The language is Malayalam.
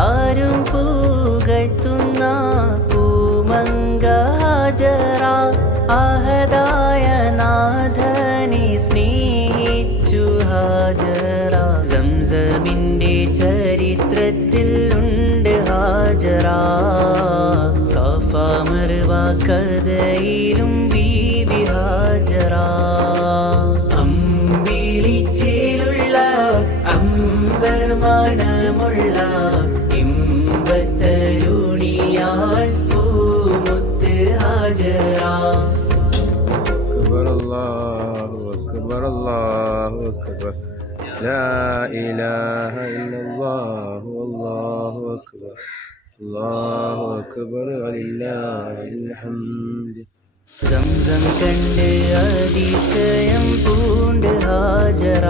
ആരും പുകഴ്ത്തുന്ന പൂമങ്ക ഹാജറ അഹദായ നാഥനെ സ്നേഹിച്ചു ഹാജറ. സംസമിന്റെ ചരിത്രത്തിൽ ഉണ്ട് ഹാജറ. സഫ മർവ കഥയിലും ബീവി ഹാജറ. അമ്പിളിച്ചേലുള്ള അമ്പർമണമുള്ള ഇമ്പത്തരുണിയാൾ പൂമുത്ത് ഹാജറ. أكبر الله أكبر لا إله إلا الله والله أكبر الله أكبر ولله الحمد. സംസം കണ്ട് അതിശയം പൂണ്ട് ഹാജറ.